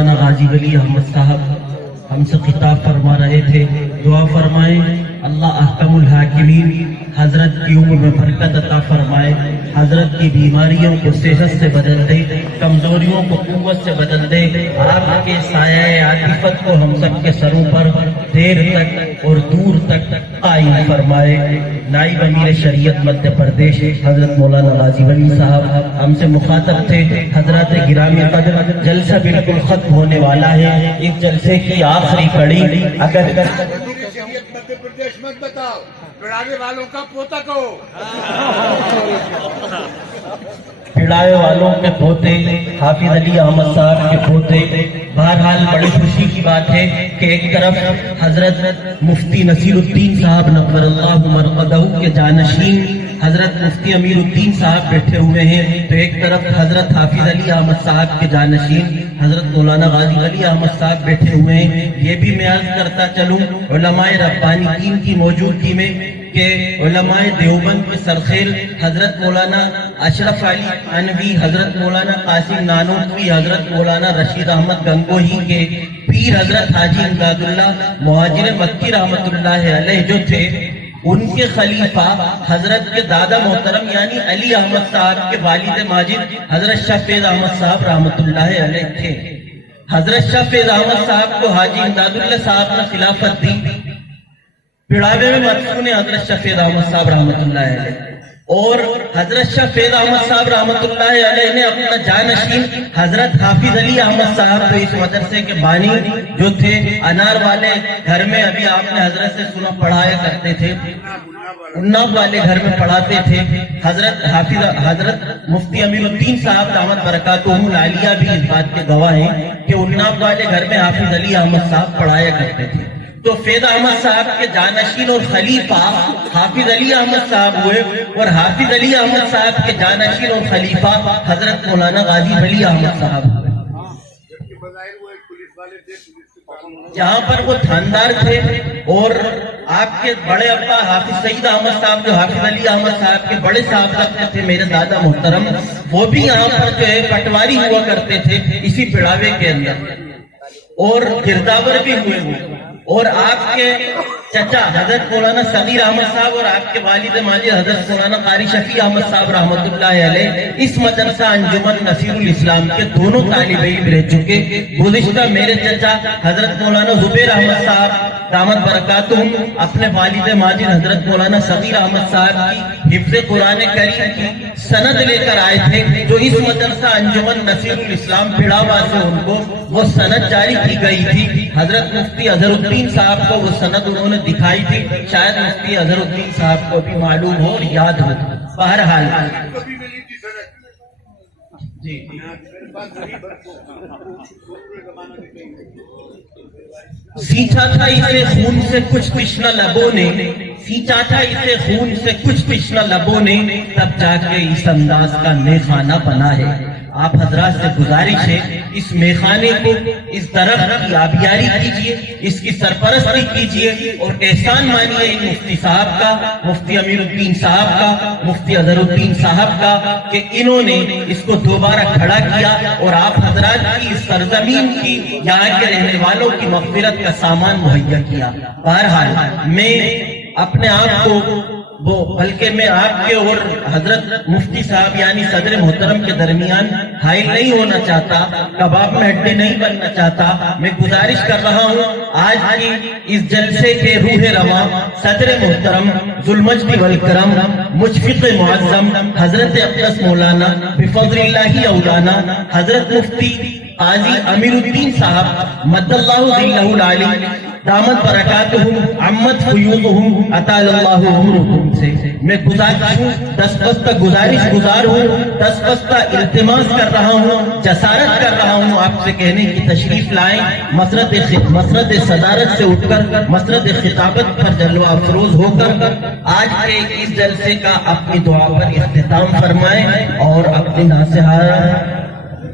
مولانا غازی ولی احمد صاحب ہم سے خطاب فرما رہے تھے. دعا فرمائیں اللہ احکم الحاکمین حضرت کی عمر میں برکت عطا فرمائے, حضرت کی بیماریوں کو صحت سے بدل دے, کمزوریوں کو قوت سے بدل دے, آپ کے سایہ عاطفت کو ہم سب کے سروں پر دیر تک اور دور تک قائم فرمائے. نائب امیر شریعت مدھیہ پردیش حضرت مولانا غازی ولی صاحب ہم سے مخاطب تھے. حضرات گرامی قدر, جلسہ بالکل ختم ہونے والا ہے. اس جلسے کی آخری کڑی اگر مدھیہ پردیش مت بتاؤ, پڑھانے والوں کا پوتا کہو. پڑھائے والوں کے پوتے حافظ علی احمد صاحب کے پوتے. بہرحال بڑی خوشی کی بات ہے کہ ایک طرف حضرت مفتی نصیر الدین صاحب نور اللہ مرقدہ کے جانشین حضرت مفتی امیر الدین صاحب بیٹھے ہوئے ہیں, تو ایک طرف حضرت حافظ علی احمد صاحب کے جانشین حضرت مولانا غازی ولی احمد صاحب بیٹھے ہوئے ہیں. یہ بھی میں عرض کرتا چلوں علماء ربانیین کی موجودگی میں کہ علماء دیوبند کے سرخیل حضرت مولانا اشرف علی انوی, حضرت مولانا قاسم نانوتوی, حضرت مولانا رشید احمد گنگوہی کے پیر حضرت حاجی امداد اللہ مہاجر مکی رحمت اللہ علیہ جو تھے, ان کے خلیفہ حضرت کے دادا محترم یعنی علی احمد صاحب کے والد ماجد حضرت شاہ فیض احمد صاحب رحمت اللہ علیہ تھے. حضرت شاہ فیض احمد صاحب کو حاجی امداد اللہ صاحب نے خلافت دی. پڑاوے میں مدفون ہے حضرت شاہ فیض احمد صاحب رحمت اللہ علیہ, اور حضرت شاہ فیض احمد صاحب رحمت اللہ علیہ نے اپنا جانشین حضرت حافظ علی احمد صاحب تو اس مدرسے کے بانی جو تھے, انار والے گھر میں ابھی آپ نے حضرت سے سنا پڑھایا کرتے تھے, اناب والے گھر میں پڑھاتے تھے. حضرت مفتی امیر الدین صاحب دامت برکاتہم العالیہ بھی اس بات کے گواہ ہیں کہ اناب والے گھر میں حافظ علی احمد صاحب پڑھایا کرتے تھے. تو فیض احمد صاحب کے جانشین اور خلیفہ حافظ علی احمد صاحب ہوئے, اور حافظ علی احمد صاحب کے جانشین اور خلیفہ حضرت مولانا غازی ولی احمد صاحب ہوئے. جہاں پر وہ تھاندار تھے, اور آپ کے بڑے ابا حافظ سعید احمد صاحب جو حافظ علی احمد صاحب کے بڑے صاحب لگتے تھے, میرے دادا محترم, وہ بھی یہاں پر جو ہے پٹواری ہوا کرتے تھے اسی پڑاوے کے اندر, اور گرداور بھی ہوئے وہ. اور آپ کے چچا حضرت مولانا صغیر احمد صاحب اور آپ کے والد ماجد حضرت مولانا قاری شفیع احمد صاحب رحمت اللہ علیہ اس مدرسہ انجمن نصیر الاسلام کے دونوں طالب علم رہ چکے. گزشتہ میرے چچا حضرت مولانا زبیر احمد صاحب دامت برکاتہم اپنے والد ماجد حضرت مولانا صغیر احمد صاحب کی حفظ قرآن کریم کی سند لے کر آئے تھے, جو اس مدرسہ انجمن نصیر الاسلام پھڑاوا سے ان کو وہ سند جاری کی گئی تھی. حضرت مفتی اظہر الدین صاحب کو وہ سند انہوں نے دکھائی تھی, شاید مفتی اظہر الدین صاحب کو بھی معلوم ہو اور یاد ہو. بہرحال جی سینچا تھا اسے خون سے کچھ پچھنا لبوں نے, سینچا تھا اسے خون سے کچھ پچھنا لبوں نے, تب جا کے اس انداز کا میخانہ بنا ہے. آپ حضرات سے گزارش ہے اس میخانے کو, اس درخت کی آبیاری کیجئے, اس کی سرپرستی کیجئے, اور احسان مانیے ان مفتی صاحب کا, مفتی امیر الدین صاحب کا, مفتی اظہر الدین صاحب کا, کہ انہوں نے اس کو دوبارہ کھڑا کیا اور آپ حضرات کی اس سرزمین کی یہاں کے رہنے والوں کی مغفرت کا سامان مہیا کیا. بہرحال میں اپنے آپ کو وہ بلکہ میں آپ کے اور حضرت مفتی صاحب یعنی صدر محترم کے درمیان حائل نہیں ہونا چاہتا, کباب میں ہڈی نہیں بننا چاہتا. میں گزارش کر رہا ہوں آج کی اس جلسے کے روح رواں صدر محترم ذوالمجد والکرم مشفق معظم حضرت اقدس مولانا بفضل اللہ اولانا حضرت مفتی قاضی امیر الدین صاحب مد اللہ ظلہ العالی دامت برکاتہم عمت فیوضہم اطال اللہ عمرہم سے میں گزارش گزار ہوں, دستبستہ التماس کر رہا ہوں, جسارت کر رہا ہوں آپ سے کہنے کی تشریف لائیں, مسرت صدارت سے اٹھ کر مسرت خطابت پر جلوہ افروز ہو کر آج کے اس جلسے کا اپنی دعا پر اختتام فرمائیں, اور اپنی ناصحانہ